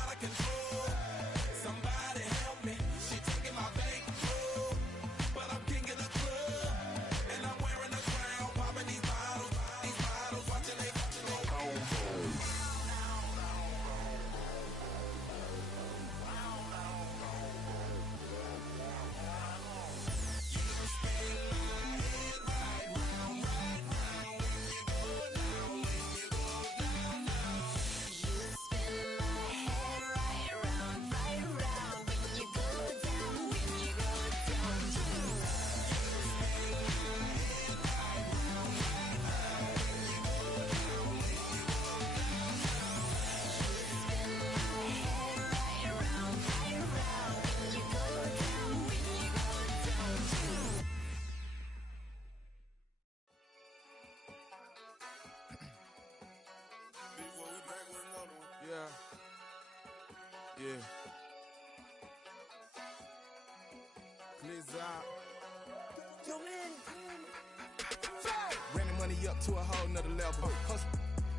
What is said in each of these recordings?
out of control. Somebody help me. She taking my bankroll, but I'm king of the club, and I'm wearing a crown, popping these bottles, watching they Yeah. Running money up to a whole nother level. Hustle,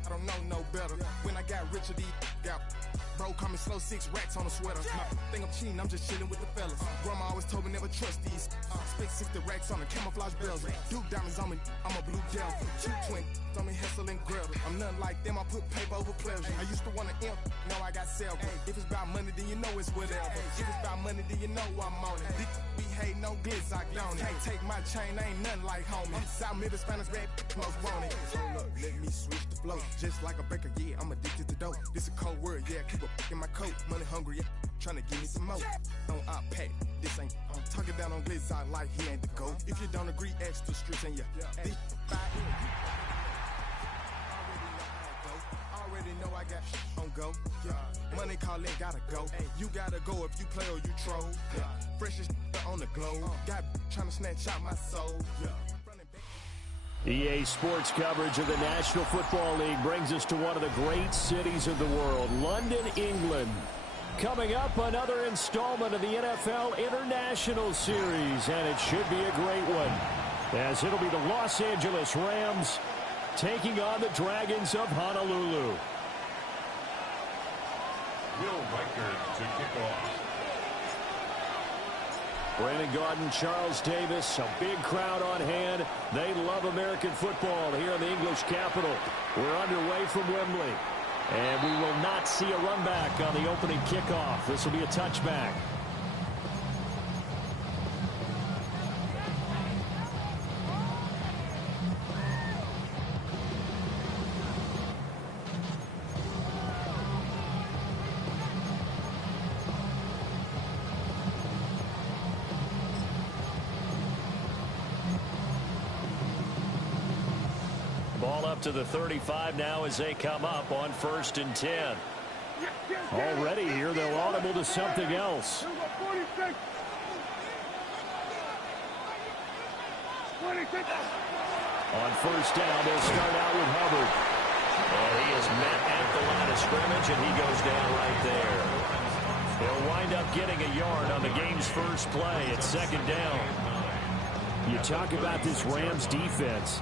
I don't know no better. When I got richer, these got bro, call me slow, 6 racks on a sweater. My think I'm cheating, I'm just chilling with the fellas. Grandma always told me never trust these. Spent 60 racks on the camouflage bells. Duke diamonds on me, I'm a blue gel. 2 twin on me, Hessel and Gretel. I'm nothing like them, I put paper over pleasure. I used to want to imp, now I got self. If it's about money, then you know it's whatever. If it's about money, then you know I'm on it. These be hating, no glitz, I don't it. Can't take my chain, ain't nothing like homie. South Middle Spanish red, most want it. Hold up, let me switch the flow. Just like a baker, yeah, I'm addicted to dope. This a cold word, yeah, keep a in my coat. Money hungry, yeah, trying to give me some more. On our pack, this ain't, I'm talking down on glitz, I like he ain't the goat. If you don't agree, ask the streets and yeah. This already know I got on go. Yeah. Money calling, gotta go. You gotta go if you play or you troll. Yeah. Freshest on the globe. Got trying to snatch out my soul. Yeah. EA Sports coverage of the National Football League brings us to one of the great cities of the world, London, England. Coming up, another installment of the NFL International Series, and it should be a great one, as it'll be the Los Angeles Rams taking on the Dragons of Honolulu. Will Riker to kick off. Brandon Gaudin, Charles Davis, a big crowd on hand. They love American football here in the English capital. We're underway from Wembley, and we will not see a run back on the opening kickoff. This will be a touchback. Ball up to the 35 now as they come up on 1st and 10. Already here, they're audible to something else. On 1st down, they'll start out with Hubbard. And he is met at the line of scrimmage, and he goes down right there. They'll wind up getting a yard on the game's first play at 2nd down. You talk about this Rams defense.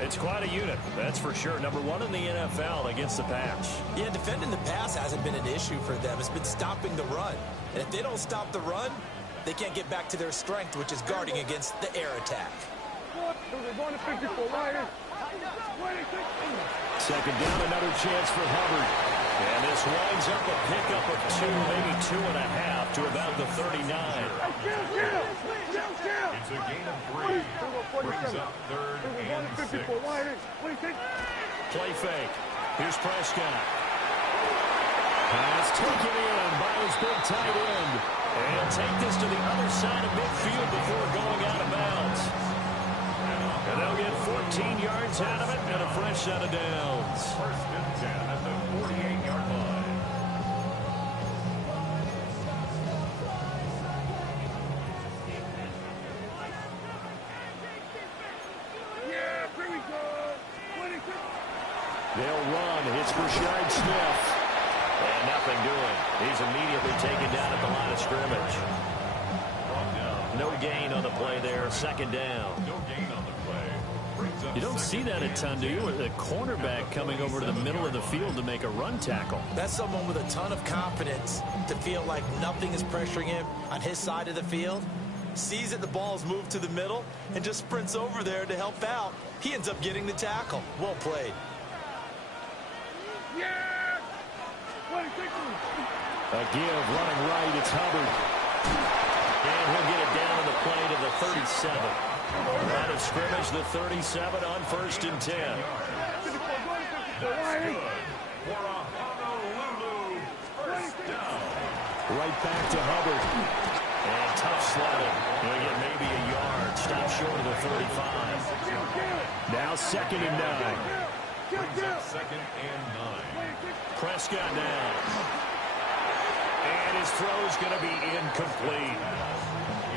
It's quite a unit, that's for sure. Number 1 in the NFL against the pass. Yeah, defending the pass hasn't been an issue for them. It's been stopping the run. And if they don't stop the run, they can't get back to their strength, which is guarding against the air attack. 2nd down, another chance for Hubbard. And this winds up a pickup of 2, maybe 2.5 to about the 39. It's a gain of 3. Brings up 3rd and 6. Play fake. Here's Prescott. Pass taken in by his big tight end. And take this to the other side of midfield before going out of bounds. And they'll get 14 yards out of it and a fresh set of downs. 1st and 10 at the 48-yard line. They'll run. It's Rashard Smith. And nothing doing. He's immediately taken down at the line of scrimmage. No gain on the play there. 2nd down. No gain on the play. Brings You don't see that a ton, do you? With a cornerback coming over to the middle of the field to make a run tackle. That's someone with a ton of confidence to feel like nothing is pressuring him on his side of the field. Sees that the ball's moved to the middle and just sprints over there to help out. He ends up getting the tackle. Well played. A give, running right, it's Hubbard. And he'll get it down on the play to the 37. Line of scrimmage, the 37 on 1st and 10. Right back to Hubbard. And tough sledding. He'll get maybe a yard. Stop short of the 35. Now 2nd and 9. Second and 9. Prescott now. And his throw's going to be incomplete.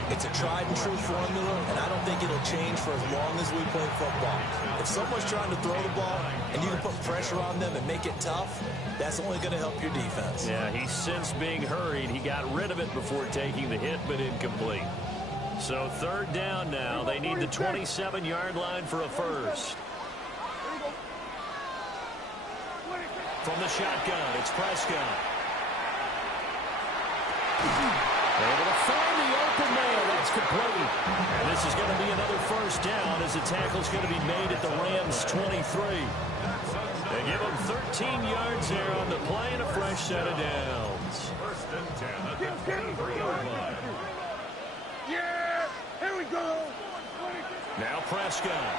It's a tried-and-true formula, and I don't think it'll change for as long as we play football. If someone's trying to throw the ball and you can put pressure on them and make it tough, that's only going to help your defense. Yeah, he's since being hurried. He got rid of it before taking the hit, but incomplete. So 3rd down now. They need the 27-yard line for a first. From the shotgun, it's Prescott. Able to find the open man. That's complete. And this is going to be another first down as the tackle's going to be made at the Rams' 23. They give them 13 yards there on the play and a fresh set of downs. 1st and 10 at the 23-yard line. Yeah, here we go. Now Prescott.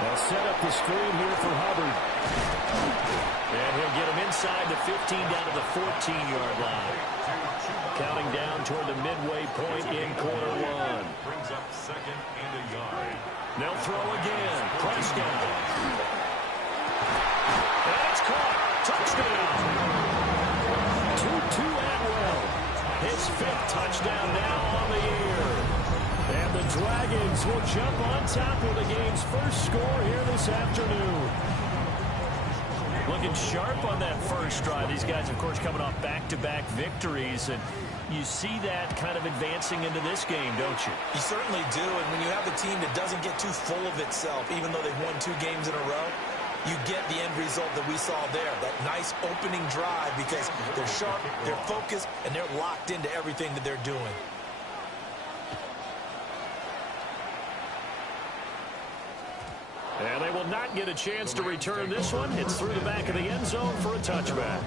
They'll set up the screen here for Hubbard. And he'll get him inside the 15 down to the 14-yard line. Counting down toward the midway point in quarter 1. Brings up 2nd and a yard. They'll throw again. Prescott. And it's caught. Touchdown. Tutu Atwell. His 5th touchdown now on the year. And the Dragons will jump on top of the game's first score here this afternoon. Looking sharp on that first drive. These guys, of course, coming off back-to-back victories. And you see that kind of advancing into this game, don't you? You certainly do. And when you have a team that doesn't get too full of itself, even though they've won 2 games in a row, you get the end result that we saw there. That nice opening drive because they're sharp, they're focused, and they're locked into everything that they're doing. And they will not get a chance to return this one. It's through the back of the end zone for a touchback.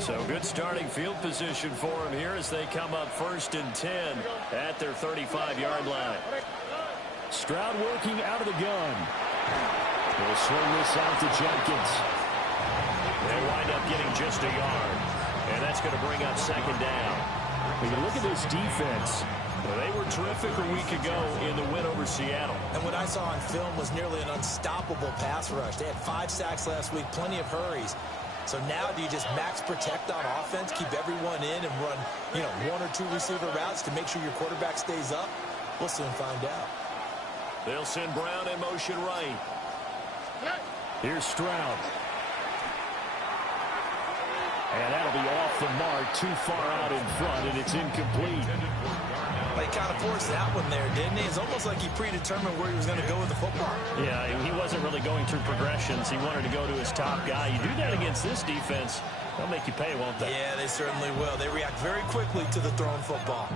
So good starting field position for him here as they come up 1st and 10 at their 35-yard line. Stroud working out of the gun. He'll swing this out to Jenkins. They wind up getting just a yard. And that's going to bring up 2nd down. When you look at this defense, they were terrific a week ago in the win over Seattle. And what I saw on film was nearly an unstoppable pass rush. They had 5 sacks last week, plenty of hurries. So now do you just max protect on offense, keep everyone in and run, 1 or 2 receiver routes to make sure your quarterback stays up? We'll soon find out. They'll send Brown in motion right. Here's Stroud. And that'll be off the mark, too far out in front, and it's incomplete. He kind of forced that one there, didn't he? It's almost like he predetermined where he was going to go with the football. Yeah, he wasn't really going through progressions. He wanted to go to his top guy. You do that against this defense, they'll make you pay, won't they? Yeah, they certainly will. They react very quickly to the thrown football.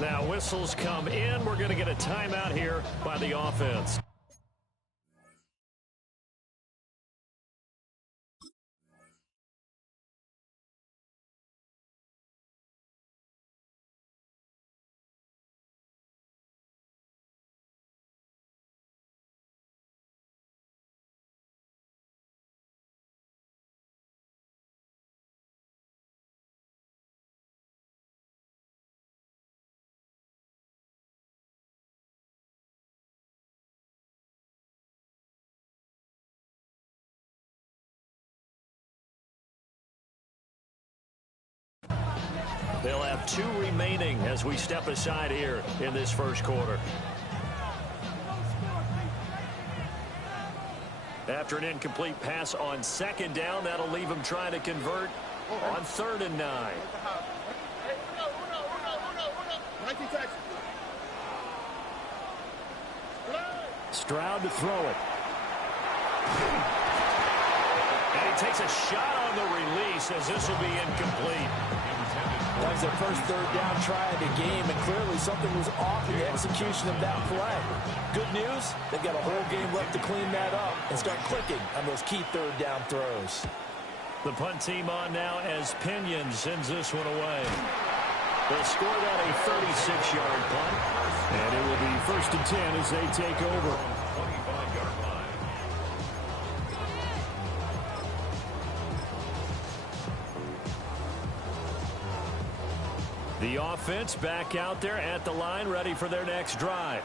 Now whistles come in. We're going to get a timeout here by the offense. They'll have 2 remaining as we step aside here in this first quarter. After an incomplete pass on second down, that'll leave them trying to convert on 3rd and 9. Stroud to throw it. And he takes a shot on the release as this will be incomplete. That was their first 3rd down try of the game, and clearly something was off in the execution of that play. Good news, they've got a whole game left to clean that up and start clicking on those key 3rd down throws. The punt team on now as Pinion sends this one away. They'll score that a 36-yard punt, and it will be 1st and 10 as they take over. The offense back out there at the line, ready for their next drive.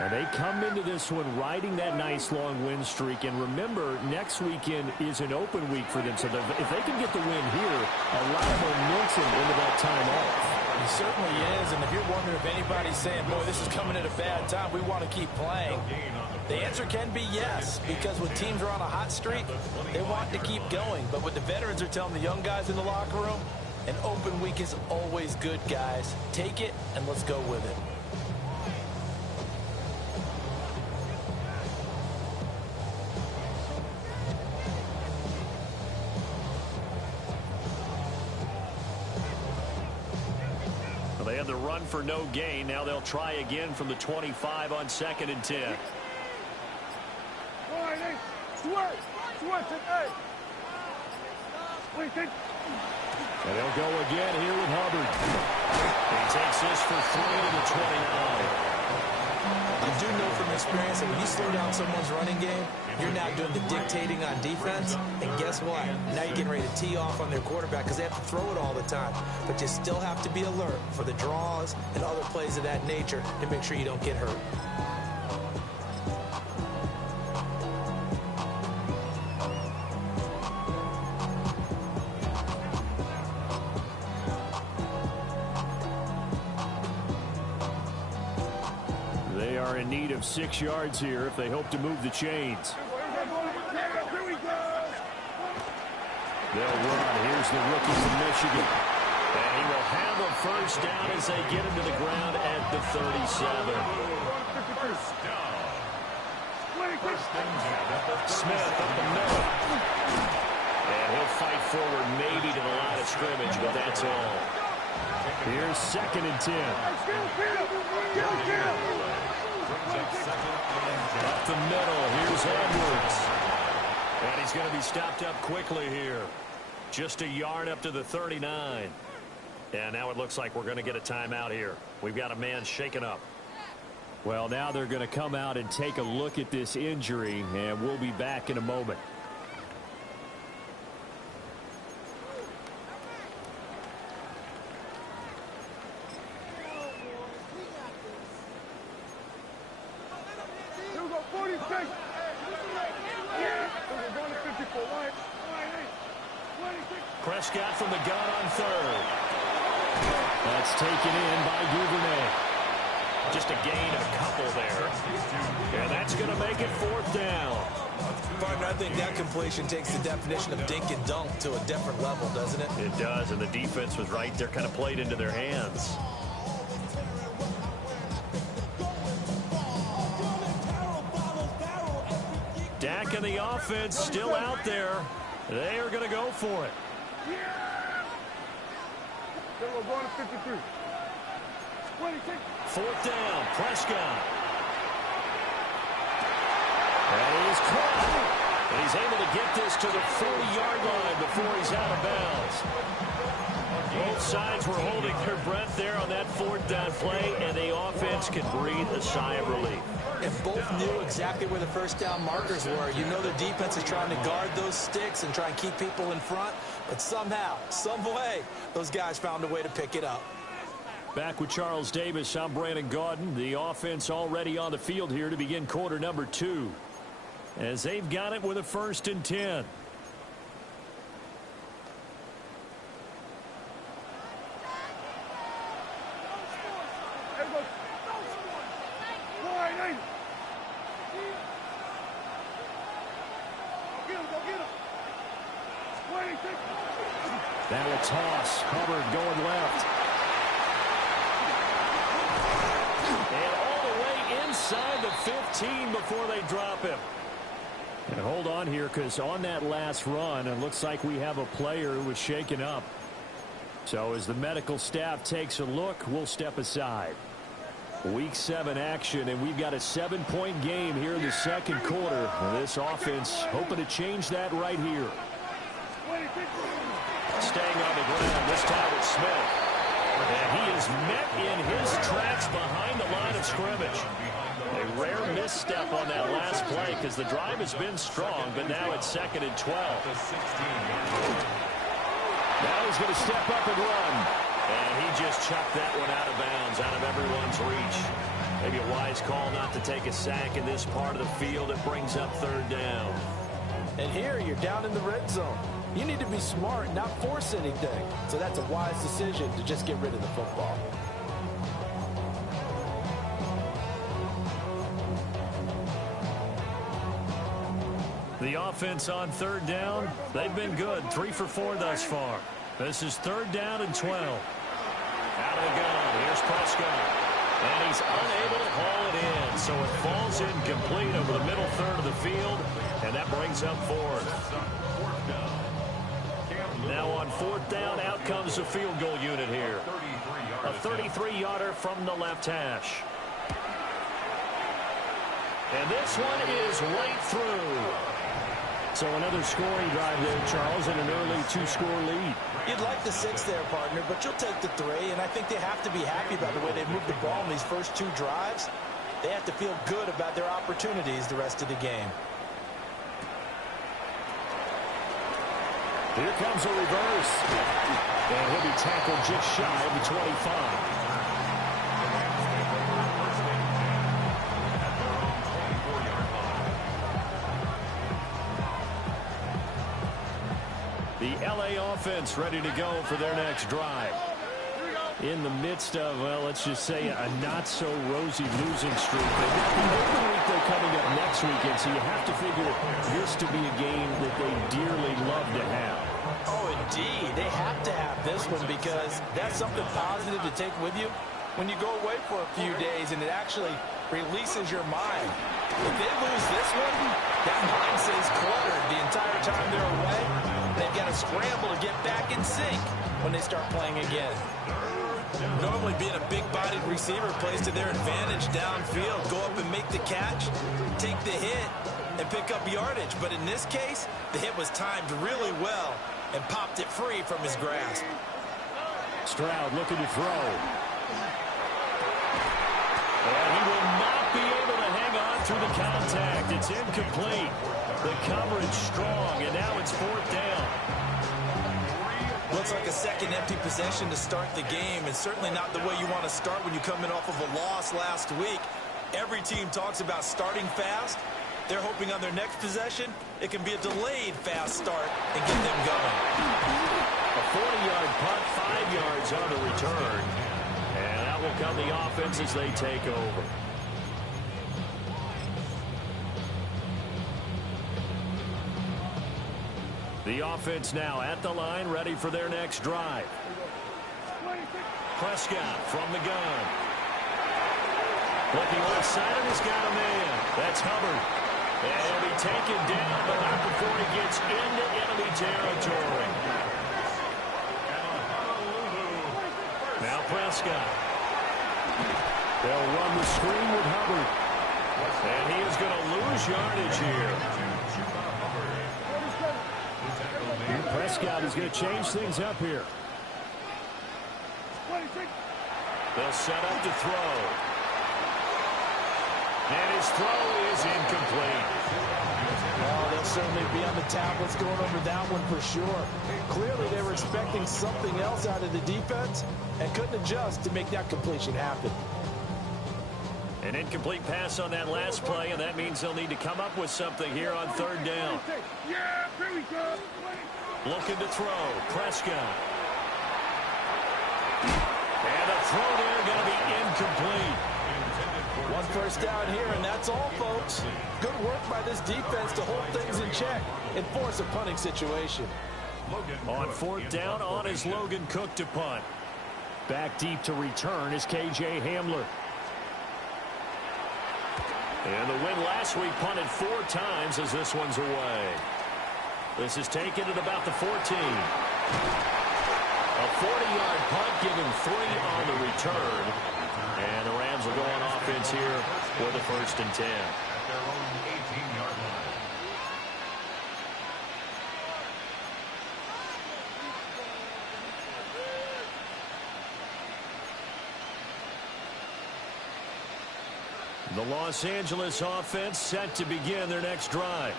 And they come into this one riding that nice long win streak. And remember, next weekend is an open week for them. So if they can get the win here, a lot of momentum into that time off. It certainly is. And if you're wondering if anybody's saying, boy, this is coming at a bad time, we want to keep playing, the answer can be yes. Because when teams are on a hot streak, they want to keep going. But what the veterans are telling the young guys in the locker room, an open week is always good, guys. Take it, and let's go with it. Well, they had the run for no gain. Now they'll try again from the 25 on 2nd and 10. And they'll go again here with Hubbard. He takes this for 3 to the 29. You do know from experience that when you slow down someone's running game, you're now doing the dictating on defense. And guess what? Now you're getting ready to tee off on their quarterback because they have to throw it all the time. But you still have to be alert for the draws and other plays of that nature to make sure you don't get hurt. In need of 6 yards here if they hope to move the chains. They'll run. Here's the rookie from Michigan. And he will have a first down as they get him to the ground at the 37. Smith up the middle. And he'll fight forward maybe to the line of scrimmage, but that's all. Here's 2nd and 10. Up the middle, here's Edwards. And he's going to be stopped up quickly here. Just a yard up to the 39. And now it looks like we're going to get a timeout here. We've got a man shaken up. Well, now they're going to come out and take a look at this injury, and we'll be back in a moment. Prescott from the gun on 3rd. That's taken in by Duvernay. Just a gain of a couple there. And that's going to make it 4th down. Partner, I think that completion takes the definition of dink and dunk to a different level, doesn't it? It does, and the defense was right there, kind of played into their hands. Dak and the offense still out there. They are going to go for it. We're going to 53. Fourth down, Prescott. And he's caught. And he's able to get this to the 40-yard line before he's out of bounds. Both sides were holding their breath there on that fourth down play, and the offense can breathe a sigh of relief. And both knew exactly where the first down markers were. You know the defense is trying to guard those sticks and try and keep people in front, but somehow, some way, those guys found a way to pick it up. Back with Charles Davis, I'm Brandon Gaudin. The offense already on the field here to begin quarter number 2. As they've got it with a 1st and 10. Now a toss. Hubbard going left. And all the way inside the 15 before they drop him. And hold on here, because on that last run, it looks like we have a player who was shaken up. So as the medical staff takes a look, we'll step aside. Week 7 action, and we've got a 7-point game here in the second quarter. And this offense hoping to change that right here. Staying on the ground, this time it's Smith. And he is met in his tracks behind the line of scrimmage. A rare misstep on that last play because the drive has been strong, but now it's 2nd and 12. Now he's going to step up and run. And he just chucked that one out of bounds, out of everyone's reach. Maybe a wise call not to take a sack in this part of the field. It brings up 3rd down. And here you're down in the red zone. You need to be smart and not force anything. So that's a wise decision to just get rid of the football. The offense on 3rd down, they've been good. 3 for 4 thus far. This is 3rd down and 12. Out of the gun, here's Prescott. And he's unable to haul it in. So it falls incomplete over the middle third of the field. And that brings up 4th. Now on 4th down, out comes the field goal unit here. A 33-yarder from the left hash. And this one is right through. So another scoring drive there, Charles, and an early 2-score lead. You'd like the 6 there, partner, but you'll take the 3, and I think they have to be happy about the way they moved the ball in these first 2 drives. They have to feel good about their opportunities the rest of the game. Here comes a reverse. And he'll be tackled just shy of the 25. The LA offense ready to go for their next drive. In the midst of, well, let's just say a not-so-rosy losing streak. They've got the open week, though, coming up next weekend, so you have to figure this to be a game that they dearly love to have. Oh, indeed. They have to have this one because that's something positive to take with you when you go away for a few days, and it actually releases your mind. If they lose this one, that mind stays cluttered the entire time they're away. They've got to scramble to get back in sync when they start playing again. Normally being a big-bodied receiver plays to their advantage downfield. Go up and make the catch, take the hit, and pick up yardage. But in this case, the hit was timed really well and popped it free from his grasp. Stroud looking to throw. And he will not be able to hang on through the contact. It's incomplete. The coverage strong, and now it's 4th down. Looks like a second empty possession to start the game, and certainly not the way you want to start when you come in off of a loss last week. Every team talks about starting fast. They're hoping on their next possession, it can be a delayed fast start and get them going. A 40-yard punt, 5 yards on the return. And out will come the offense as they take over. The offense now at the line, ready for their next drive. Prescott from the gun. Looking left side, and he's got a man. That's Hubbard. And he'll be taken down, but not before he gets into enemy territory. Now Prescott. They'll run the screen with Hubbard. And he is going to lose yardage here. And Prescott is going to change things up here. They'll set up to throw. And his throw is incomplete. Oh, they'll certainly be on the tablets going over that one for sure. Clearly they were expecting something else out of the defense and couldn't adjust to make that completion happen. An incomplete pass on that last play, and that means they'll need to come up with something here on third down. Yeah, here we go. Looking to throw. Prescott. And a throw there going to be incomplete. One first down here, and that's all, folks. Good work by this defense to hold things in check and force a punting situation. On fourth down, on is Logan Cook to punt. Back deep to return is K.J. Hamler. And the win last week punted 4 times as this one's away. This is taken at about the 14. A 40-yard punt, giving 3 on the return. And the Rams will go on offense here for the 1st and 10. At their own 18-yard line. The Los Angeles offense set to begin their next drive.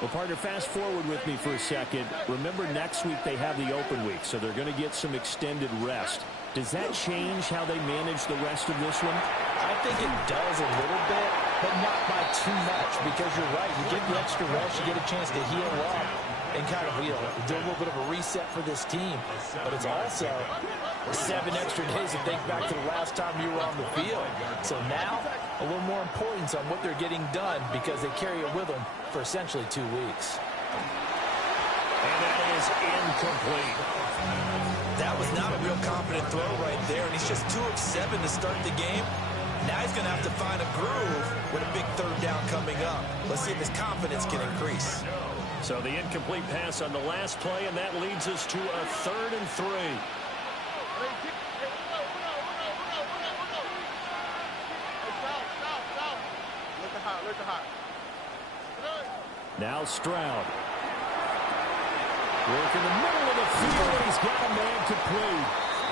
Well, partner, fast forward with me for a second. Remember, next week they have the open week, so they're going to get some extended rest. Does that change how they manage the rest of this one? I think it does a little bit, but not by too much, because you're right. You get the extra rest, you get a chance to heal up and kind of, do a little bit of a reset for this team. But it's also 7 extra days to think back to the last time you were on the field. So now, a little more importance on what they're getting done because they carry it with them for essentially 2 weeks. And that is incomplete. That was not a real confident throw right there, and he's just 2 of 7 to start the game. Now he's going to have to find a groove with a big third down coming up. Let's see if his confidence can increase. So the incomplete pass on the last play, and that leads us to a 3rd and 3. Now Stroud. Work in the middle of the field, and he's got a man complete.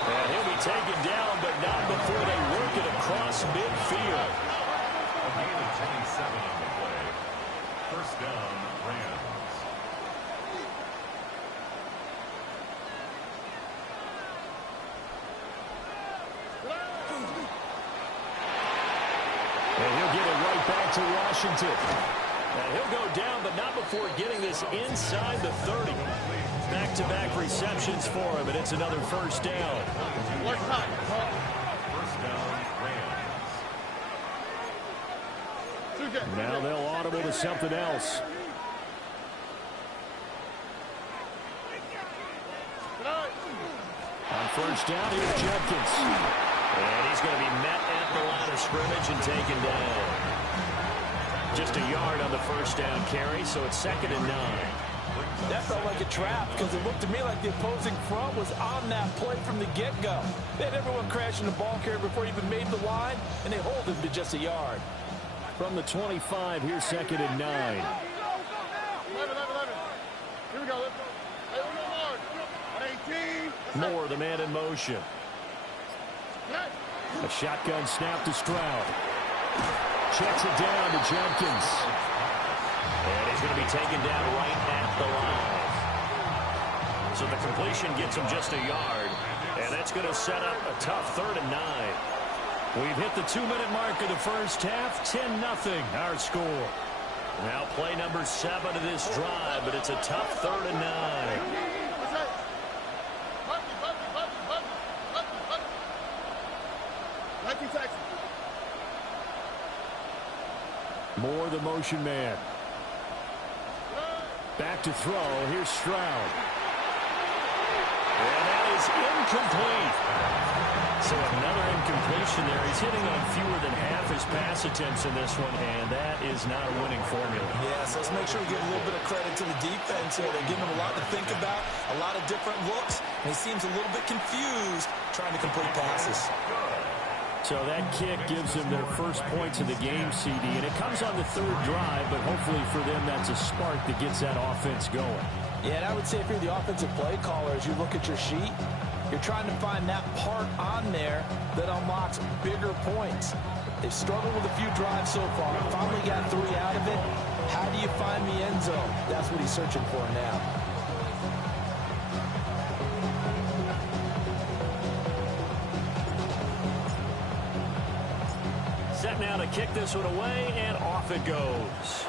And he'll be taken down, but not before they work it across midfield. A gain of 27 on the play. First down, Rams. And he'll get it right back to Washington. And he'll go down, but not before getting this inside the 30. Back-to-back receptions for him, and it's another first down. First down, Rams. Now they'll audible to something else. On first down, here's Judkins. And he's going to be met at the line of scrimmage and taken down. Just a yard on the first down carry, so it's 2nd and 9. That felt like a trap because it looked to me like the opposing front was on that play from the get-go. They had everyone crashing the ball carrier before he even made the line, and they hold him to just a yard. From the 25, here's 2nd and 9. 11. Here we go. Let's go. Hey, we're going hard. 18. Moore, the man in motion. A shotgun snap to Stroud. Checks it down to Jenkins. And he's going to be taken down right at the line. So the completion gets him just a yard. And that's going to set up a tough 3rd and 9. We've hit the 2-minute mark of the first half. 10-0 our score. Now play number 7 of this drive, but it's a tough 3rd and 9. Moore, the motion man. Back to throw. Here's Stroud. And that is incomplete. So another incompletion there. He's hitting on fewer than half his pass attempts in this one, and that is not a winning formula. Yes, let's make sure we give a little bit of credit to the defense here. They're giving him a lot to think about, a lot of different looks, and he seems a little bit confused trying to complete passes. So that kick gives them their first points of the game, CD. And it comes on the third drive, but hopefully for them that's a spark that gets that offense going. Yeah, and I would say if you're the offensive play caller, as you look at your sheet, you're trying to find that part on there that unlocks bigger points. They've struggled with a few drives so far. Finally got 3 out of it. How do you find the end zone? That's what he's searching for now. Set now to kick this one away, and off it goes.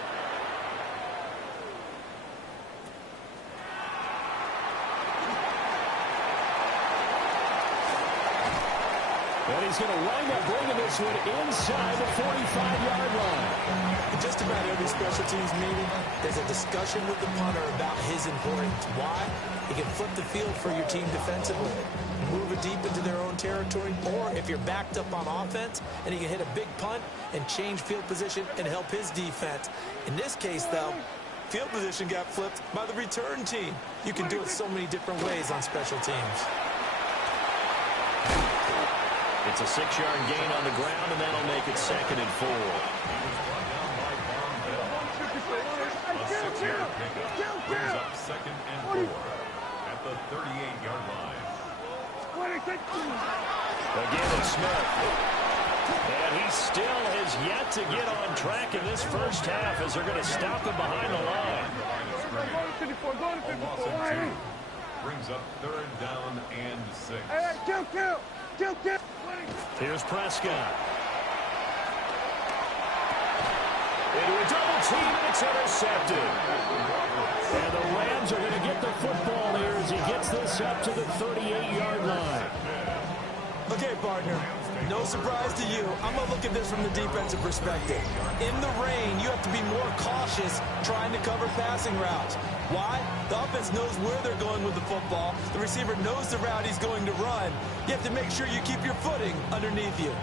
And he's going to wind up bringing this one inside the 45-yard line. In just about every special teams meeting, there's a discussion with the punter about his importance. Why? He can flip the field for your team defensively, move it deep into their own territory, or if you're backed up on offense, and he can hit a big punt and change field position and help his defense. In this case, though, field position got flipped by the return team. You can do it so many different ways on special teams. It's a 6-yard gain on the ground, and that'll make it 2nd and 4. A 6-yard pickup brings up 2nd and 4 at the 38-yard line. Again, it's Smith. And he still has yet to get on track in this first half as they're going to stop him behind the line. A loss of 2 brings up 3rd down and 6. Here's Prescott. Into a double team, and it's intercepted. And the Rams are going to get the football here as he gets this up to the 38-yard line. Okay, partner, no surprise to you. I'm going to look at this from the defensive perspective. In the rain, you have to be more cautious trying to cover passing routes. Why? The offense knows where they're going with the football. The receiver knows the route he's going to run. You have to make sure you keep your footing underneath you.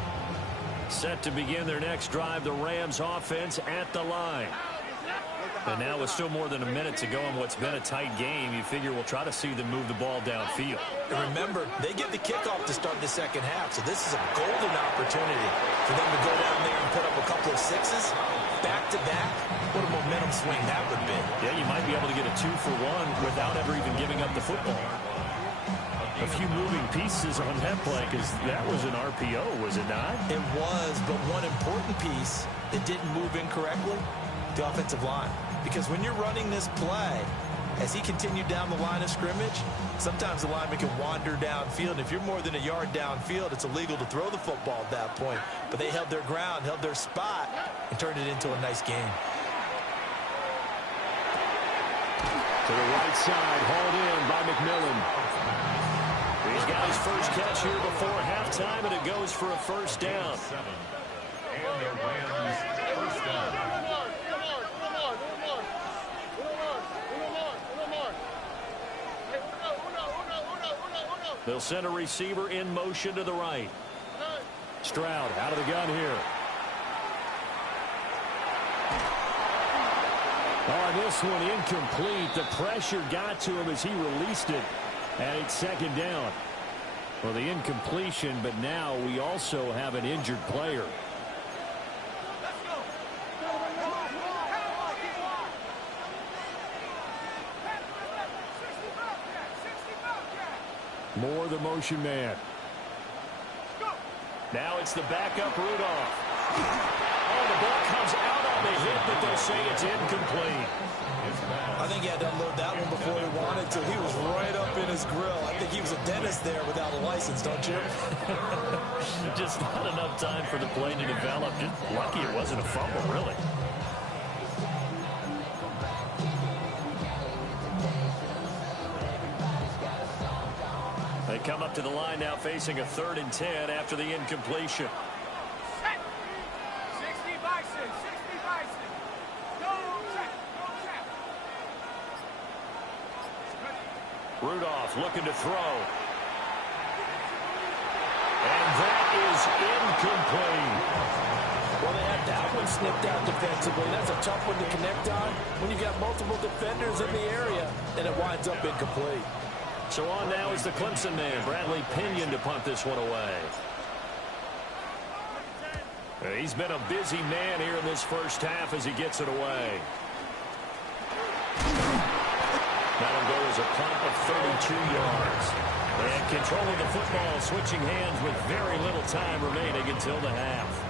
Set to begin their next drive, the Rams offense at the line. And now with still more than a minute to go in what's been a tight game, you figure we'll try to see them move the ball downfield. And remember, they get the kickoff to start the second half, so this is a golden opportunity for them to go down there and put up a couple of 6s back-to-back. What a momentum swing that would be. Yeah, you might be able to get a 2-for-1 without ever even giving up the football. A few moving pieces on that play, because that was an RPO, was it not? It was, but one important piece that didn't move incorrectly, the offensive line. Because when you're running this play, as he continued down the line of scrimmage, sometimes the lineman can wander downfield. If you're more than a yard downfield, it's illegal to throw the football at that point. But they held their ground, held their spot, and turned it into a nice game. To the right side, hauled in by McMillan. He's got his first catch here before halftime, and it goes for a first down. 7. And the Rams first down. They'll send a receiver in motion to the right. Stroud out of the gun here. On this one, incomplete. The pressure got to him as he released it, and it's 2nd down. Well, the incompletion, but now we also have an injured player. Moore, the motion man. Now it's the backup Rudolph. Oh, the ball comes out on the hit, but they'll say it's incomplete. I think he had to unload that one before he wanted to. He was right up in his grill. I think he was a dentist there without a license, don't you? Just not enough time for the play to develop. Just lucky it wasn't a fumble, really. They come up to the line now facing a 3rd and 10 after the incompletion. 60 Bison, 60 Bison. Go check, go check. Rudolph looking to throw. And that is incomplete. Well, they had that one snipped out defensively. That's a tough one to connect on when you've got multiple defenders in the area, and it winds up incomplete. So on now is the Clemson man, Bradley Pinion, to punt this one away. He's been a busy man here in this first half as he gets it away. That'll go as a punt of 32 yards. And control of the football, switching hands with very little time remaining until the half.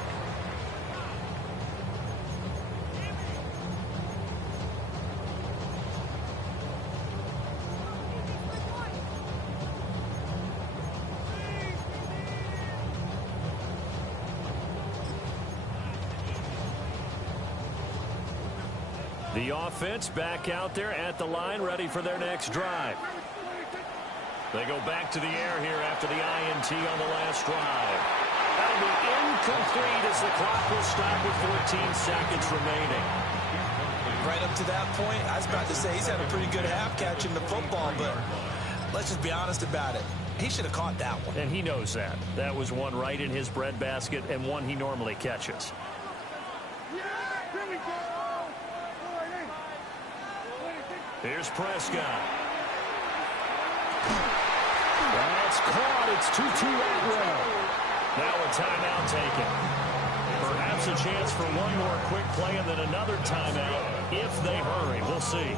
The offense back out there at the line, ready for their next drive. They go back to the air here after the INT on the last drive. That'll be incomplete as the clock will stop with 14 seconds remaining. Right up to that point, I was about to say he's had a pretty good half catching the football, but let's just be honest about it. He should have caught that one. And he knows that. That was one right in his breadbasket and one he normally catches. Here's Prescott. That's caught. It's 2-2 right row. Now a timeout taken. Perhaps a chance for one more quick play and then another timeout if they hurry. We'll see.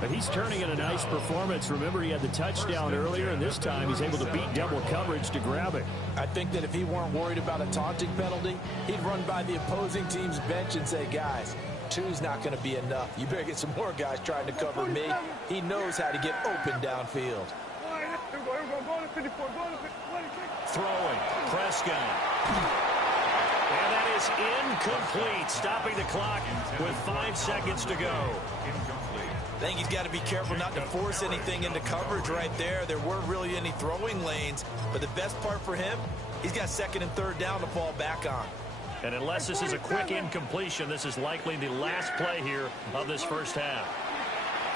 But he's turning in a nice performance. Remember, he had the touchdown earlier, and this time he's able to beat double coverage to grab it. I think that if he weren't worried about a taunting penalty, he'd run by the opposing team's bench and say, guys, two's not going to be enough. You better get some more guys trying to cover me. He knows how to get open downfield. Throwing. Prescott. And that is incomplete, stopping the clock with 5 seconds to go. I think he's got to be careful not to force anything into coverage right there. There weren't really any throwing lanes, but the best part for him, he's got second and third down to fall back on. And unless this is a quick incompletion, this is likely the last play here of this first half.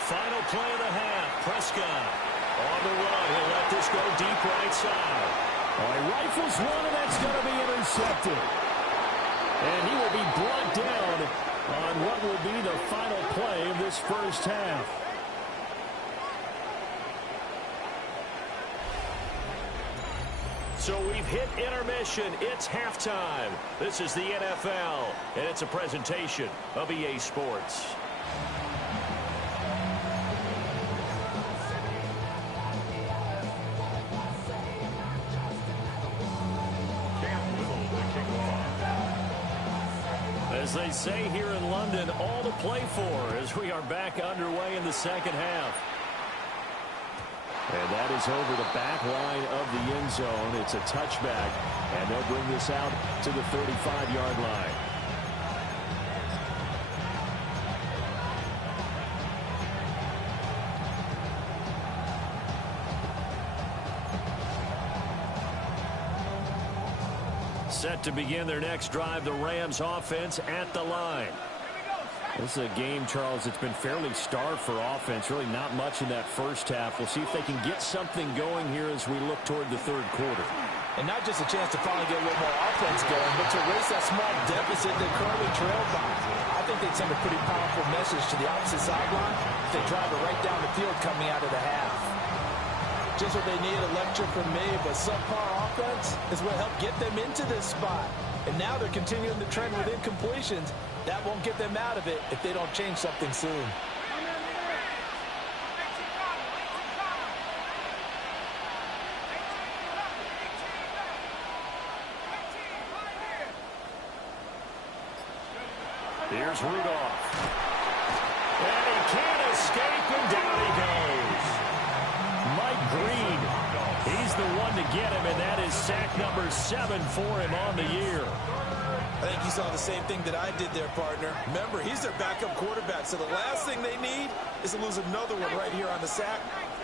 Final play of the half. Prescott on the run. He'll let this go deep right side. Oh, he rifles one, and that's going to be intercepted. And he will be brought down on what will be the final play of this first half. So we've hit intermission. It's halftime. This is the NFL, and it's a presentation of EA Sports. As they say here in London, all to play for as we are back underway in the second half. And that is over the back line of the end zone. It's a touchback, and they'll bring this out to the 35-yard line. Set to begin their next drive, the Rams offense at the line. This is a game, Charles, that's been fairly starved for offense. Really not much in that first half. We'll see if they can get something going here as we look toward the third quarter. And not just a chance to finally get a little more offense going, but to erase that small deficit they currently trailed by. I think they'd send a pretty powerful message to the opposite sideline if they drive it right down the field coming out of the half. Just what they need, a lecture from me, but subpar offense is what helped get them into this spot. And now they're continuing the trend with incompletions. That won't get them out of it if they don't change something soon. Here's Rudolph. And he can't escape, and down he goes. Mike Green, he's the one to get him, and that is sack number 7 for him on the year. I think you saw the same thing that I did there, partner. Remember, he's their backup quarterback, so the last thing they need is to lose another one right here on the sack.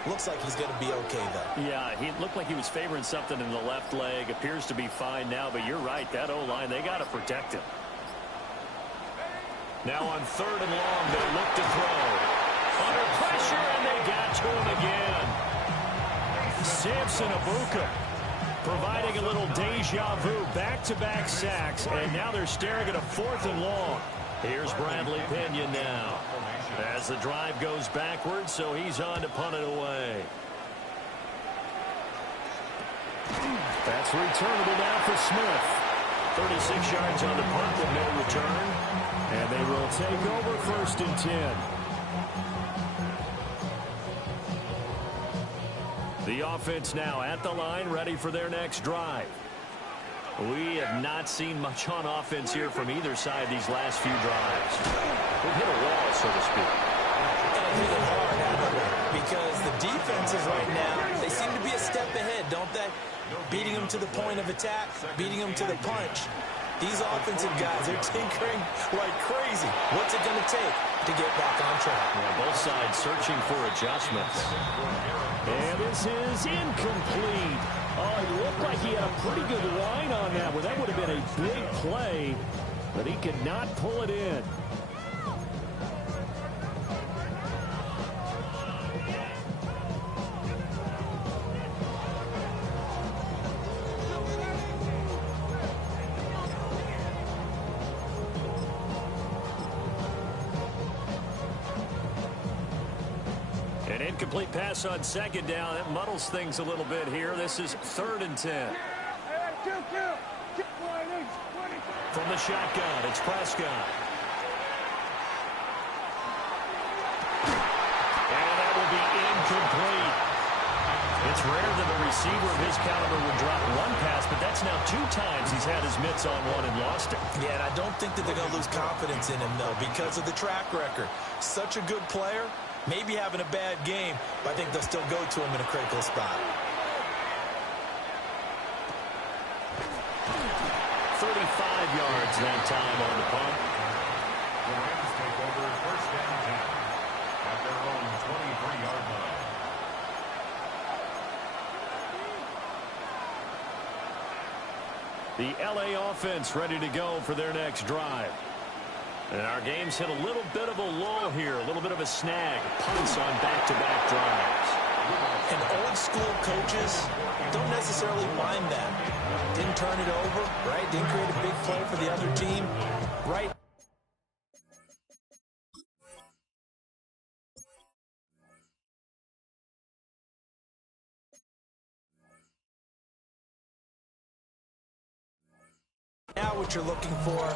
Looks like he's going to be okay, though. Yeah, he looked like he was favoring something in the left leg. Appears to be fine now, but you're right. That O-line, they got to protect him. Now on third and long, they look to throw. Under pressure, and they got to him again. Samson Abuka providing a little deja vu, back-to-back sacks, and now they're staring at a fourth and long. Here's Bradley Pinion now as the drive goes backwards, so he's on to punt it away. That's returnable now for Smith. 36 yards on the punt with no return. And they will take over 1st and 10. The offense now at the line, ready for their next drive. We have not seen much on offense here from either side these last few drives. We've hit a wall, so to speak. And hit it hard, haven't we? Because the defenses right now, they seem to be a step ahead, don't they? Beating them to the point of attack, beating them to the punch. These offensive guys, they're tinkering like crazy. What's it going to take to get back on track? Yeah, both sides searching for adjustments. And this is incomplete. Oh, it looked like he had a pretty good line on that one. That would have been a big play, but he could not pull it in. An incomplete pass on 2nd down. That muddles things a little bit here. This is 3rd and 10. From the shotgun, it's Prescott. And that will be incomplete. It's rare that a receiver of his caliber would drop one pass, but that's now 2 times he's had his mitts on one and lost it. Yeah, and I don't think that they're going to lose confidence in him, though, because of the track record. Such a good player. Maybe having a bad game, but I think they'll still go to him in a critical spot. 35 yards that time on the punt. The Rams take over 1st and 10 at their own 23-yard line. The LA offense ready to go for their next drive. And our game's hit a little bit of a lull here, a little bit of a snag. Punts on back-to-back drives. And old-school coaches don't necessarily mind that. Didn't turn it over, right? Didn't create a big play for the other team, right? Now what you're looking for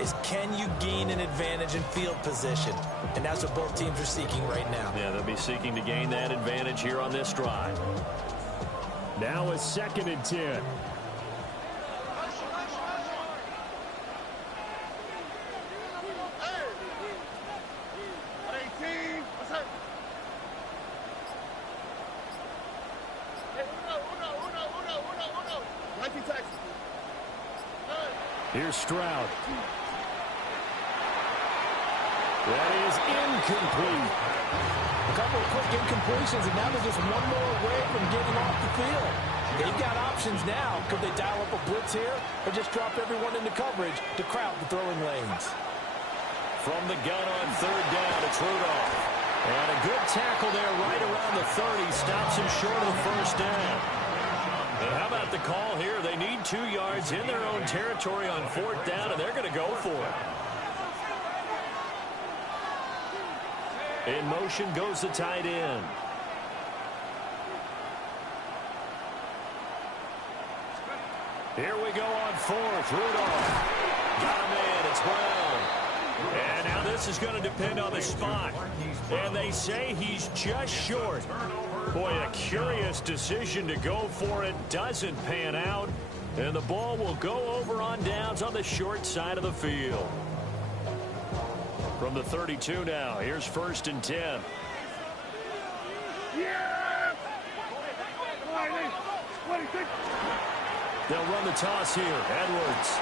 is, can you gain an advantage in field position? And that's what both teams are seeking right now. Yeah, they'll be seeking to gain that advantage here on this drive. Now a 2nd and 10. Here's Stroud. That is incomplete. A couple of quick incompletions, and now they're just one more away from getting off the field. They've got options now. Could they dial up a blitz here or just drop everyone into coverage to crowd the throwing lanes? From the gun on 3rd down, it's Rudolph. And a good tackle there right around the 30. Stops him short of the 1st down. And how about the call here? They need 2 yards in their own territory on 4th down, and they're going to go for it. In motion goes the tight end. Here we go on 4th. Rudolph. Got him in. It's Brown. And now this is going to depend on the spot. And they say he's just short. Boy, a curious decision to go for it. Doesn't pan out. And the ball will go over on downs on the short side of the field. From the 32 now, here's 1st and 10. They'll run the toss here. Edwards.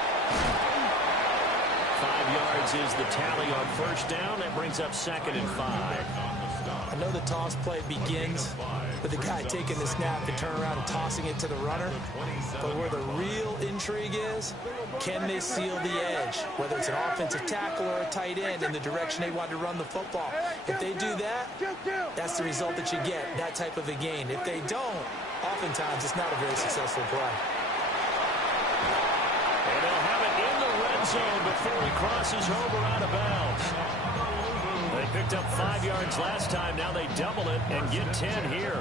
5 yards is the tally on 1st down. That brings up 2nd and 5. I know the toss play begins with the guy taking the snap and turn around and tossing it to the runner. But where the real intrigue is, can they seal the edge? Whether it's an offensive tackle or a tight end in the direction they want to run the football. If they do that, that's the result that you get, that type of a gain. If they don't, oftentimes it's not a very successful play. And they'll have it in the red zone before he crosses over out of bounds. They picked up 5 yards last time. Now they double it and get 10 here.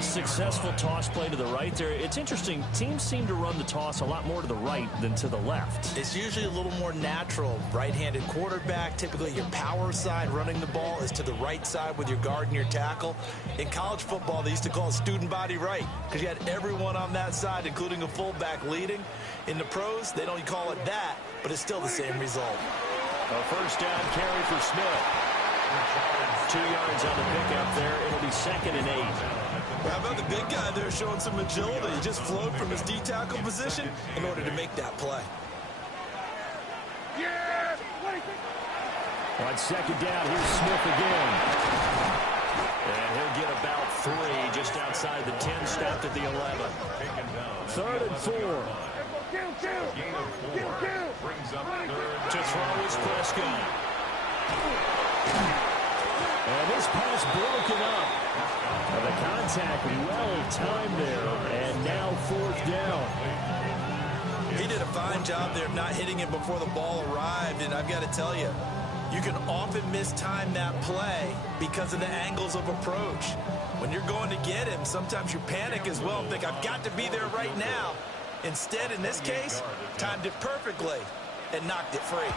Successful toss play to the right there. It's interesting. Teams seem to run the toss a lot more to the right than to the left. It's usually a little more natural. Right-handed quarterback, typically your power side running the ball is to the right side with your guard and your tackle. In college football, they used to call it student body right because you had everyone on that side, including a fullback leading. In the pros, they don't call it that, but it's still the same result. A first down carry for Smith. 2 yards on the pickup there. It'll be 2nd and 8. How about the big guy there showing some agility? He just flowed from his D-tackle position in order to make that play. On 2nd down, here's Smith again. And he'll get about 3 just outside the 10, stopped at the 11. 3rd and 4. To throw is Prescott. And this pass broken up. And the contact well timed there. And now 4th down. He did a fine job there of not hitting it before the ball arrived. And I've got to tell you, you can often mistime that play because of the angles of approach. When you're going to get him, sometimes you panic as well and think, I've got to be there right now. Instead, in this case, timed it perfectly and knocked it free.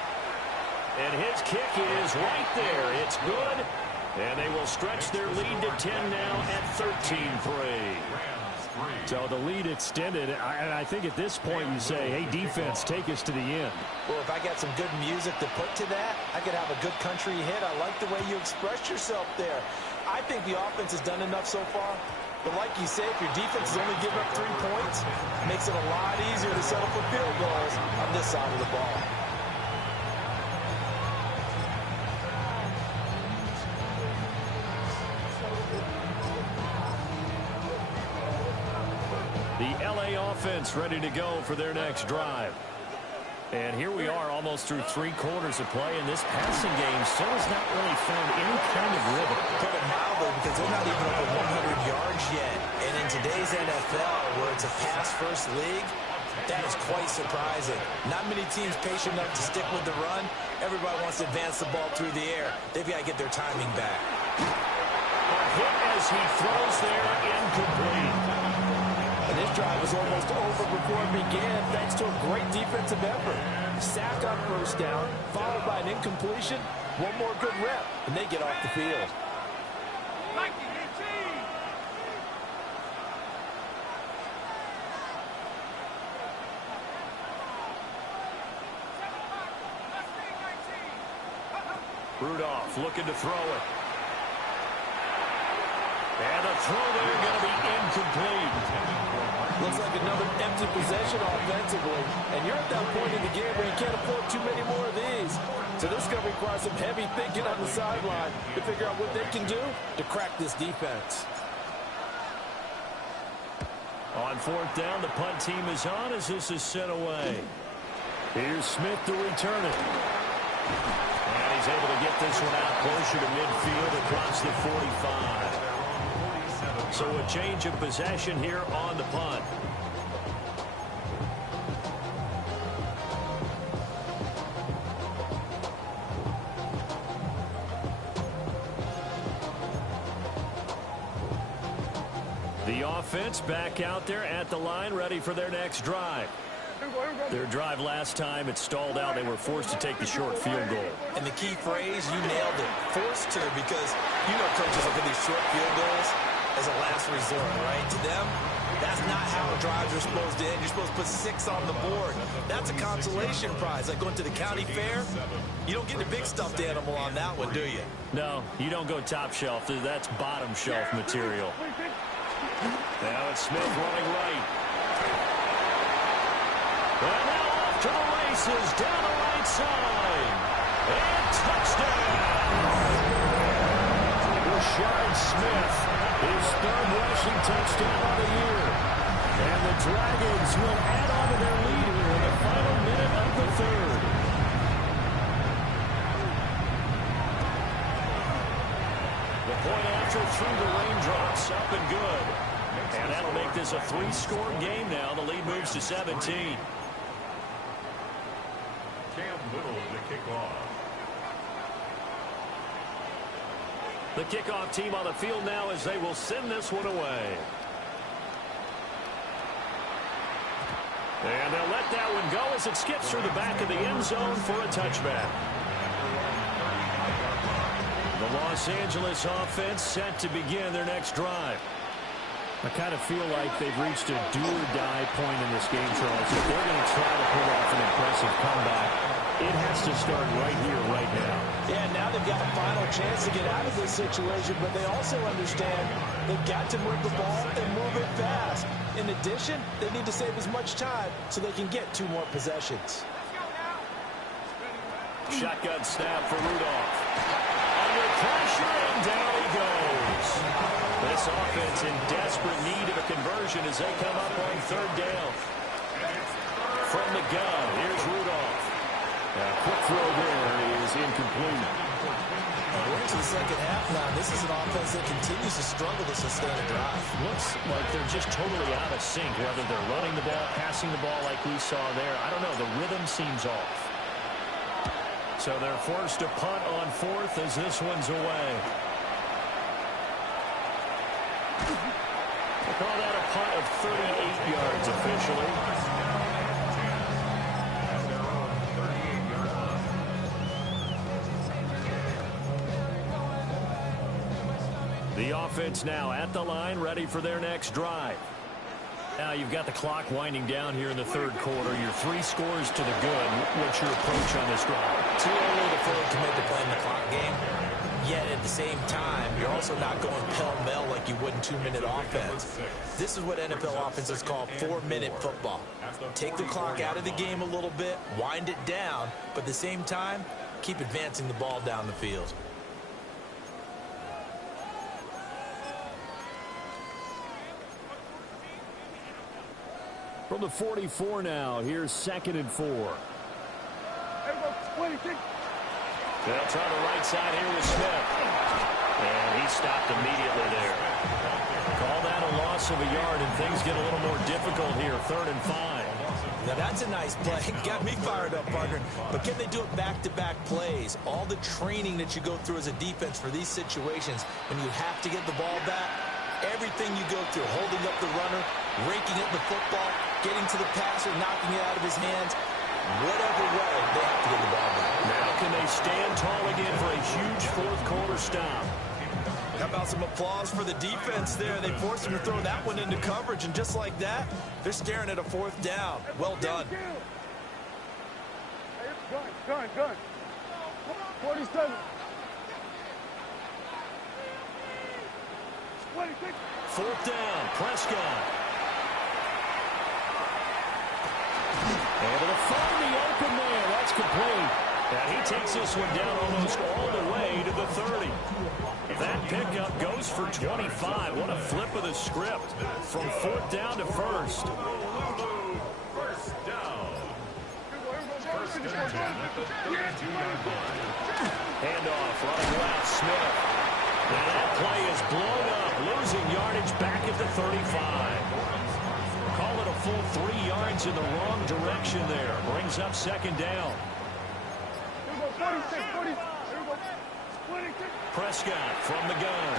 And his kick is right there. It's good. And they will stretch their lead to 10 now at 13-3. So the lead extended. And I think at this point you say, hey, defense, take us to the end. Well, if I got some good music to put to that, I could have a good country hit. I like the way you expressed yourself there. I think the offense has done enough so far. But like you say, if your defense is only giving up 3 points, it makes it a lot easier to settle for field goals on this side of the ball. The LA offense ready to go for their next drive. And here we are almost through 3 quarters of play, and this passing game still has not really found any kind of rhythm. Put it mildly, because they're not even over 100 yards yet. And in today's NFL, where it's a pass-first league, that is quite surprising. Not many teams patient enough to stick with the run. Everybody wants to advance the ball through the air. They've got to get their timing back. A hit as he throws there, incomplete. And this drive was almost over before it began, thanks to a great defensive effort. Sack on first down, followed by an incompletion. One more good rep, and they get off the field. Rudolph looking to throw it. And the throw there going to be incomplete. Looks like another empty possession offensively. And you're at that point in the game where you can't afford too many more of these. So this is going to require some heavy thinking on the sideline to figure out what they can do to crack this defense. On 4th down, the punt team is on as this is sent away. Here's Smith to return it. And he's able to get this one out closer to midfield across the 45. So a change of possession here on the punt. The offense back out there at the line, ready for their next drive. Their drive last time, it stalled out. They were forced to take the short field goal. And the key phrase, you nailed it, forced to, because you know coaches look at these short field goals as a last resort, right? To them, that's not how drives are supposed to end. You're supposed to put 6 on the board. That's a consolation prize, like going to the county fair. You don't get the big stuffed animal on that one, do you? No, you don't go top shelf. That's bottom shelf material. Now it's Smith running right. And now off to the races down the right side. And touchdown! Rashard Smith, his 3rd rushing touchdown of the year. And the Dragons will add on to their lead here in the final minute of the 3rd. The point after through the raindrops, up and good. And that'll make this a 3-score game now. The lead moves to 17. Cam Little to kick off. The kickoff team on the field now as they will send this one away. And they'll let that one go as it skips through the back of the end zone for a touchback. The Los Angeles offense set to begin their next drive. I kind of feel like they've reached a do-or-die point in this game, Charles. If they're going to try to pull off an impressive comeback, it has to start right here, right now. Yeah, now they've got a final chance to get out of this situation, but they also understand they've got to move the ball and move it fast. In addition, they need to save as much time so they can get 2 more possessions. Shotgun snap for Rudolph. Under pressure, and down he goes. This offense in desperate need of a conversion as they come up on 3rd down. From the gun, here's Rudolph. A quick throw there is incomplete. We're into the second half now. This is an offense that continues to struggle to sustain a drive. Looks like they're just totally out of sync, whether they're running the ball, passing the ball like we saw there. I don't know. The rhythm seems off. So they're forced to punt on 4th as this one's away. They call that a punt of 38 yards officially. The offense now at the line, ready for their next drive. Now you've got the clock winding down here in the 3rd quarter. You're 3 scores to the good. What's your approach on this drive? Too early to fully commit to playing the clock game. Yet at the same time, you're also not going pell-mell like you would in 2-minute offense. This is what NFL offenses call 4-minute football. Take the clock out of the game a little bit, wind it down, but at the same time, keep advancing the ball down the field. From the 44 now, here's 2nd and 4. They'll try the right side here with Smith. And he stopped immediately there. Call that a loss of a yard, and things get a little more difficult here. 3rd and 5. Now that's a nice play. Got me fired up, partner. But can they do it back-to-back plays? All the training that you go through as a defense for these situations, when you have to get the ball back, everything you go through, holding up the runner, raking at the football, getting to the passer, knocking it out of his hands, whatever way, they have to get the ball back. Now can they stand tall again for a huge 4th quarter stop? How about some applause for the defense there? They forced him to throw that one into coverage, and just like that, they're staring at a 4th down. Well done. Gun. 47. 4th down, Prescott. Able to find the open man. That's complete. And he takes this one down almost all the way to the 30. That pickup goes for 25. What a flip of the script from 4th down to 1st. First down. First and 10 at the 32-yard line. Handoff, running left, Smith. And that play is blown up, losing yardage back at the 35. Call it a full 3 yards in the wrong direction there. Brings up 2nd down. Prescott from the gun.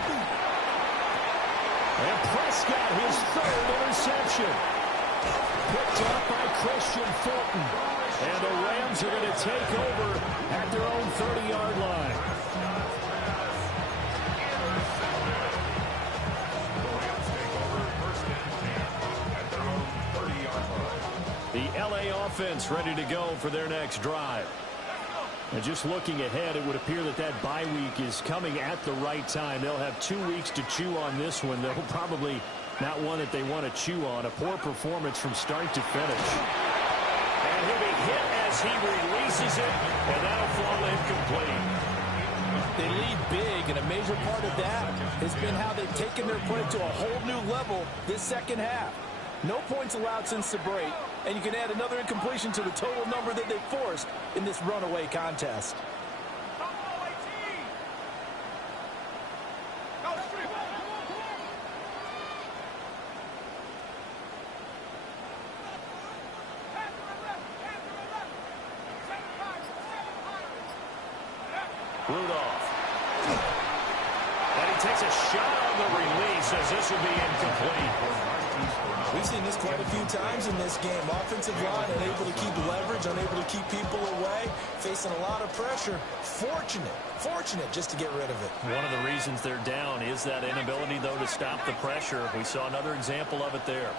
And Prescott, his 3rd interception. Picked up by Christian Fulton. And the Rams are going to take over at their own 30-yard line. The LA offense ready to go for their next drive. And just looking ahead, it would appear that that bye week is coming at the right time. They'll have 2 weeks to chew on this one. They'll probably not one that they want to chew on. A poor performance from start to finish. And he'll be hit as he releases it, and that'll fall incomplete. They lead big, and a major part of that has been how they've taken their play to a whole new level this second half. No points allowed since the break, and you can add another incompletion to the total number that they forced in this runaway contest. Rudolph. a shot on the release as this will be incomplete. We've seen this quite a few times in this game. Offensive line unable to keep leverage, unable to keep people away, facing a lot of pressure. Fortunate just to get rid of it. One of the reasons they're down is that inability, though, to stop the pressure. We saw another example of it there.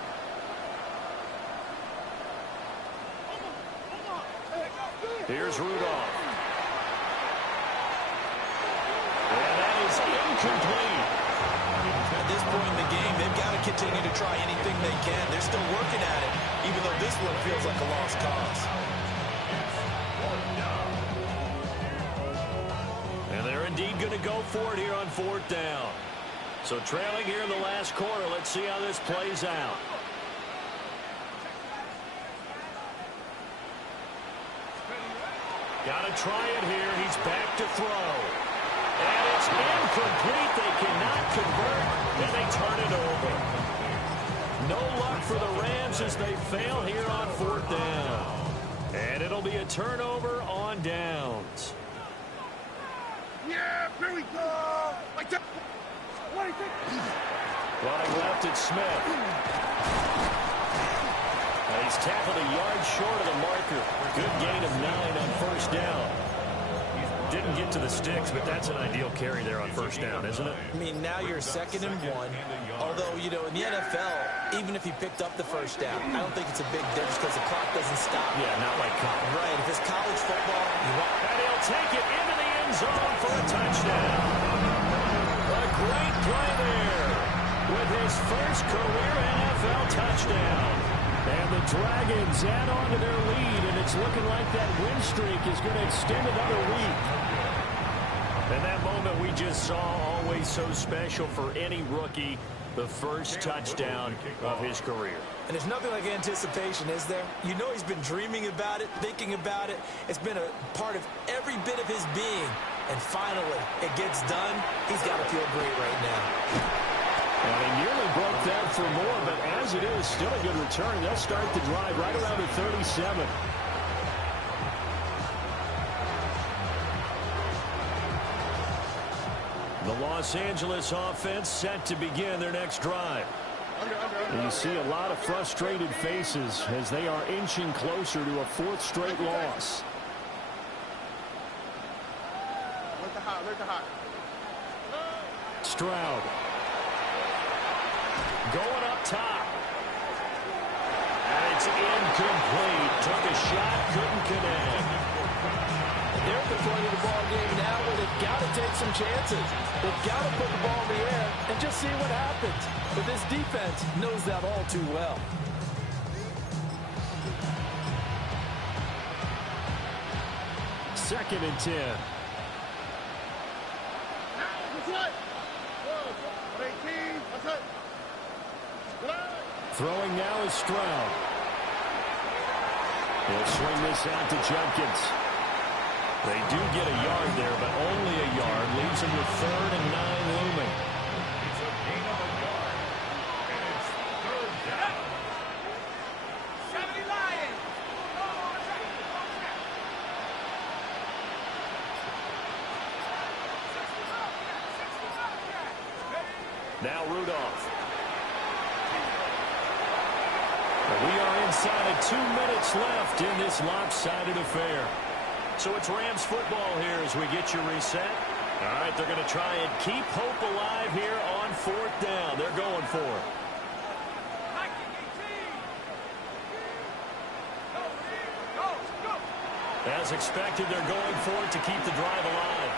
Here's Rudolph. And that is incomplete. At this point in the game, they've got to continue to try anything they can. They're still working at it, even though this one feels like a lost cause. And they're indeed going to go for it here on 4th down. So trailing here in the last quarter, let's see how this plays out. Got to try it here. He's back to throw. And it's incomplete. They cannot convert, and they turn it over. No luck for the Rams as they fail here on 4th down. And it'll be a turnover on downs. Yeah, here we go. Like that. What do you think? Running left, it's Smith. And he's tackled a yard short of the marker. Good gain of 9 on 1st down. Didn't get to the sticks, but that's an ideal carry there on 1st down, isn't it? I mean, now you're 2nd and 1. Although, you know, in the NFL, even if he picked up the 1st down, I don't think it's a big difference because the clock doesn't stop. Yeah, not like college. Right. If it's college football, you want... And he'll take it into the end zone for a touchdown. A great play there with his first career NFL touchdown. And the Dragons add on to their lead, and it's looking like that win streak is going to extend another week. And that moment we just saw, always so special for any rookie, the first touchdown of his career. And there's nothing like anticipation, is there? You know he's been dreaming about it, thinking about it. It's been a part of every bit of his being. And finally, it gets done. He's got to feel great right now. And he nearly broke that for more, but as it is, still a good return. They'll start the drive right around the 37. The Los Angeles offense set to begin their next drive. And you see a lot of frustrated faces as they are inching closer to a 4th straight loss. Look at hot. Stroud. Going up top. And it's incomplete. Took a shot, couldn't connect. They're at the point of the ball game now where they've got to take some chances. They've got to put the ball in the air and just see what happens. But this defense knows that all too well. Second and 10. Throwing now is Stroud. He'll swing this out to Jenkins. They do get a yard there, but only a yard. Leaves him with 3rd and 9 looming. It's a gain of a yard, and it's 3rd down. 70 Lions. Now Rudolph. We are inside of 2 minutes left in this lopsided affair. So it's Rams football here as we get you reset. All right, they're going to try and keep hope alive here on 4th down. They're going for it. As expected, they're going for it to keep the drive alive.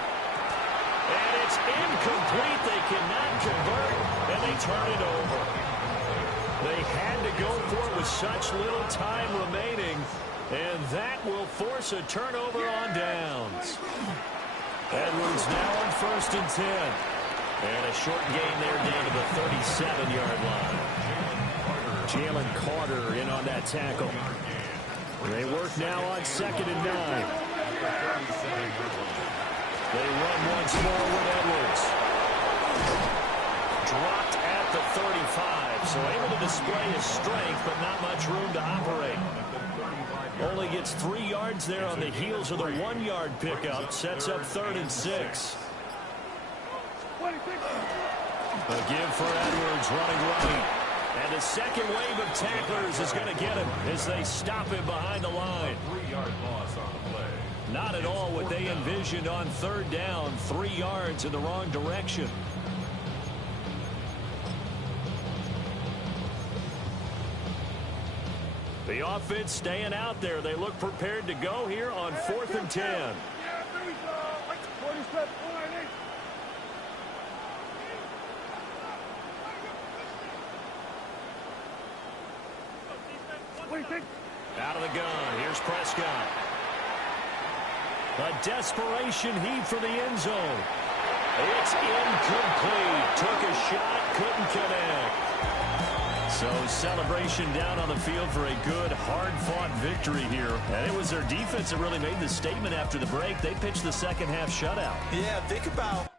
And it's incomplete. They cannot convert, and they turn it over. They had to go for it with such little time remaining, and that will force a turnover on downs. Edwards now on 1st and 10. And a short gain there down to the 37-yard line. Jalen Carter in on that tackle. They work now on 2nd and 9. They run once more with Edwards. Dropped at the 35, so able to display his strength, but not much room to operate. Only gets 3 yards there on the heels of the 1-yard pickup. Sets up 3rd and 6. What do you think? A give for Edwards running right. And the second wave of tacklers is going to get him as they stop him behind the line. 3-yard loss on the play. Not at all what they envisioned on third down. 3 yards in the wrong direction. The offense staying out there. They look prepared to go here on 4th and 10. Yeah, there we go. 40 steps. Out of the gun. Here's Prescott. A desperation heave for the end zone. It's incomplete. Took a shot, couldn't connect. So celebration down on the field for a good, hard-fought victory here. And it was their defense that really made the statement after the break. They pitched the second half shutout. Yeah, think about